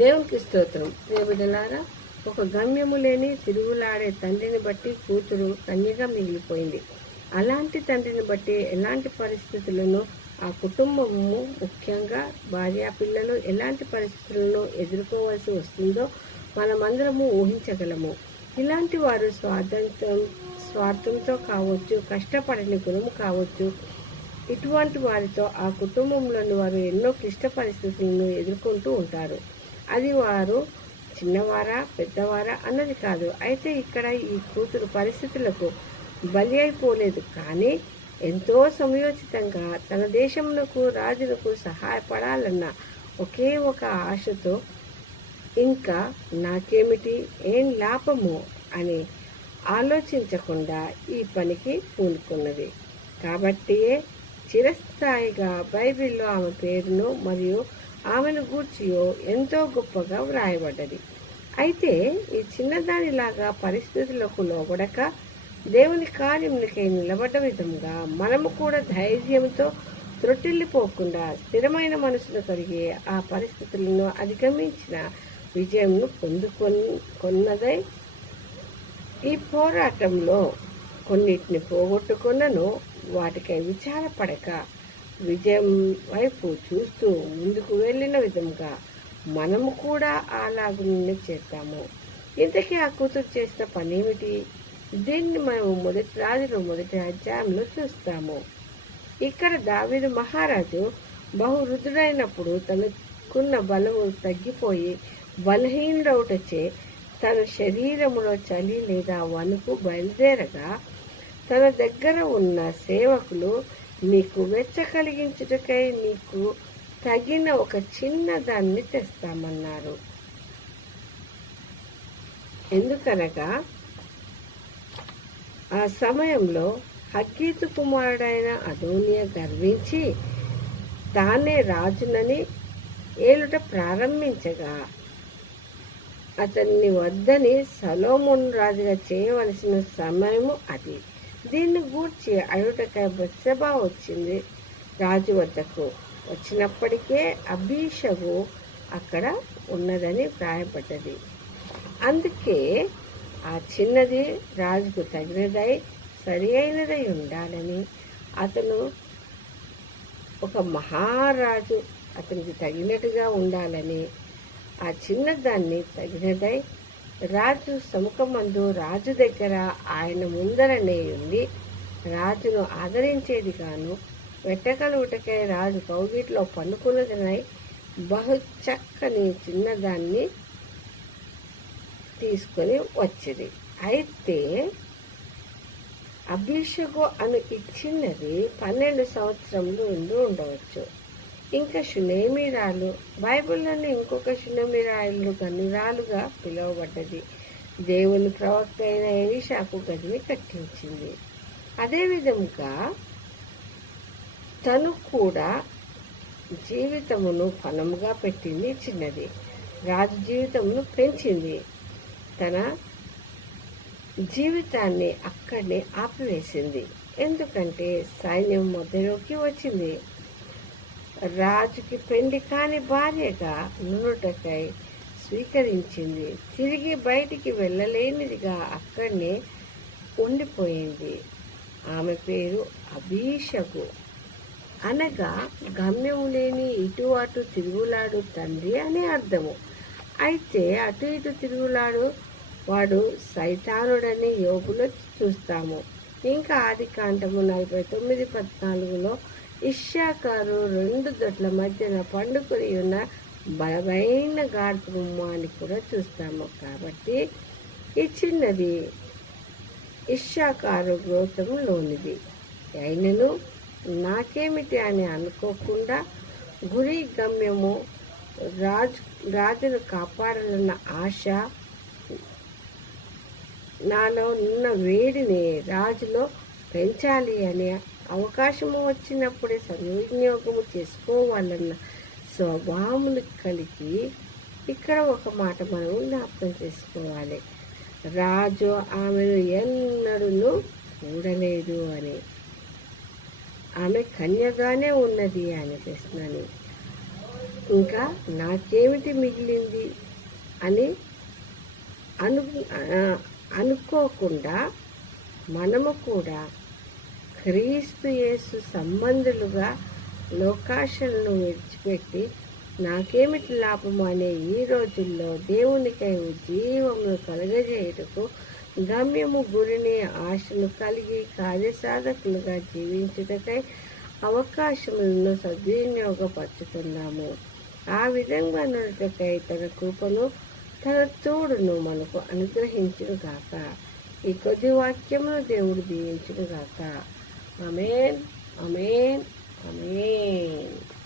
దేవునికి స్తోత్రం. ప్రియబిడ్డలారా, ఒక గమ్యము లేని తిరుగులాడే తండ్రిని బట్టి కూతురు కన్యగా మిగిలిపోయింది. అలాంటి తండ్రిని బట్టి ఎలాంటి పరిస్థితులను ఆ కుటుంబము, ముఖ్యంగా భార్య పిల్లలు ఎలాంటి పరిస్థితులను ఎదుర్కోవాల్సి వస్తుందో మనమందరము ఊహించగలము. ఇలాంటి వారు స్వార్థంతో కావచ్చు, కష్టపడని గుణము కావచ్చు. ఇటువంటి వారితో ఆ కుటుంబంలోని వారు ఎన్నో క్లిష్ట పరిస్థితులను ఎదుర్కొంటూ ఉంటారు. అది వారు చిన్నవారా పెద్దవారా అన్నది కాదు. అయితే ఇక్కడ ఈ కూతురు పరిస్థితులకు బలి అయిపోలేదు, కానీ ఎంతో సమయోచితంగా తన దేశమునకు రాజులకు సహాయపడాలన్న ఒకే ఒక ఆశతో, ఇంకా నాకేమిటి, ఏం లాభము అని ఆలోచించకుండా ఈ పనికి పూనుకున్నది. కాబట్టియే చిరస్థాయిగా బైబిల్లో ఆమె పేరును మరియు ఆమెను గూర్చియో ఎంతో గొప్పగా వ్రాయబడ్డది. అయితే ఈ చిన్నదానిలాగా పరిస్థితులకు లోబడక దేవుని కార్యములకై నిలబడ్డ విధంగా మనము కూడా ధైర్యంతో త్రొట్టిల్లిపోకుండా స్థిరమైన మనసును కలిగి ఆ పరిస్థితులను అధిగమించిన విజయంను పొందుకొన్నదై ఈ పోరాటంలో కొన్నిటిని పోగొట్టుకున్నను వాటికై విచారపడక విజయం వైపు చూస్తూ ముందుకు వెళ్ళిన విధంగా మనము కూడా అలాగునే చేద్దాము. ఇంతకీ ఆ కూతురు చేసిన పని ఏమిటి? దీన్ని మనము మొదటి అధ్యాయంలో చూస్తాము. ఇక్కడ దావీదు మహారాజు బహువృద్ధుడైనప్పుడు తనకున్న బలము తగ్గిపోయి బలహీనుడవుటచే తన శరీరములో చలి లేదా వణుకు బయలుదేరగా తన దగ్గర ఉన్న సేవకులు, నీకు వెచ్చ కలిగించుటకై నీకు తగిన ఒక చిన్న దాన్ని తెస్తామన్నారు. ఎందుకనగా ఆ సమయంలో హగ్గీతు కుమారుడైన అదోనియా గర్వించి తానే రాజునని ఏలుట ప్రారంభించగా అతన్ని వద్దని సొలొమోను రాజుగా చేయవలసిన సమయము అది. దీన్ని గూర్చి అడుగుటకై బత్షెబ వచ్చింది రాజు వద్దకు. వచ్చినప్పటికే అబీషగు అక్కడ ఉన్నదని వ్రాయబడ్డది. అందుకే ఆ చిన్నది రాజుకు తగినదై సరి అయినదై ఉండాలని, అతను ఒక మహారాజు అతనికి తగినట్టుగా ఉండాలని ఆ చిన్నదాన్ని తగినదై రాజు సముఖమందు రాజు దగ్గర ఆయన ముందరనే ఉండి రాజును ఆదరించేది గాను, వెట్టకలుగుటకై రాజు కౌగిట్లో పన్నుకున్నదనై బహు చక్కని చిన్నదాన్ని తీసుకొని వచ్చింది. అయితే అభిషేకు అను ఇచ్చినది 12 సంవత్సరములు ఉండవచ్చు. ఇంకా షునేమిరాలు, బైబిల్లోని ఇంకొక షునేమిరాలు గనురాలుగా పిలువబడ్డది. దేవుని ప్రవక్త అయిన ఎలీషాకు గదిని కట్టించింది. అదేవిధంగా తను కూడా జీవితమును ఫలముగా పెట్టింది చిన్నది. రాజు జీవితమును పెంచింది. తన జీవితాన్ని అక్కడనే ఆపివేసింది. ఎందుకంటే సైన్యం మధ్యలోకి వచ్చింది. రాజుకి పెండి కాని భార్యగా నునుటకై స్వీకరించింది. తిరిగి బయటికి వెళ్ళలేనిదిగా అక్కడనే ఉండిపోయింది. ఆమె పేరు అబీషగు, అనగా గమ్యము లేని ఇటు అటు తిరుగులాడు తండ్రి అని అర్థము. అయితే అటు ఇటు తిరుగులాడు వాడు సైతానుడని యోబులో చూస్తాము. ఇంకా ఆదికాండము 49:14 ఇశ్శాఖారు 2 దొడ్ల మధ్యన పండుకొని ఉన్న బలమైన గాఢము అని కూడా చూస్తాము. కాబట్టి ఈ చిన్నది ఇశ్శాఖారు గోత్రములోనిది అయినను నాకేమిటి అని అనుకోకుండా గురి గమ్యము రాజును కాపాడాలన్న ఆశ, నాలో ఉన్న వేడిని రాజులో పెంచాలి అనే అవకాశము వచ్చినప్పుడే సద్వినియోగము చేసుకోవాలన్న స్వభావమును కలిగి ఇక్కడ ఒక మాట మనం జ్ఞాపకం చేసుకోవాలి. రాజు ఆమెను ఎన్నడూ చూడలేదు అని, ఆమె కన్యగానే ఉన్నది అని చేస్తున్నాను. ఇంకా నాకేమిటి మిగిలింది అని అను అనుకోకుండా మనము కూడా క్రీస్తు యేసు సంబంధులుగా లోకాశలను విడిచిపెట్టి నాకేమిటి లాభము అనే ఈ రోజుల్లో దేవునికై జీవమును కలుగజేయుటకు గమ్యము గురిని ఆశను కలిగి కార్యసాధకులుగా జీవించుటకై అవకాశములను సద్వినియోగపరుచుతున్నాము. ఆ విధంగా నడుటకై తన కృపను తన తోడును మనకు అనుగ్రహించును గాక. ఈ కొద్ది వాక్యమును దేవుడు దీవించును గాక. ఆమేన్, ఆమేన్, ఆమేన్.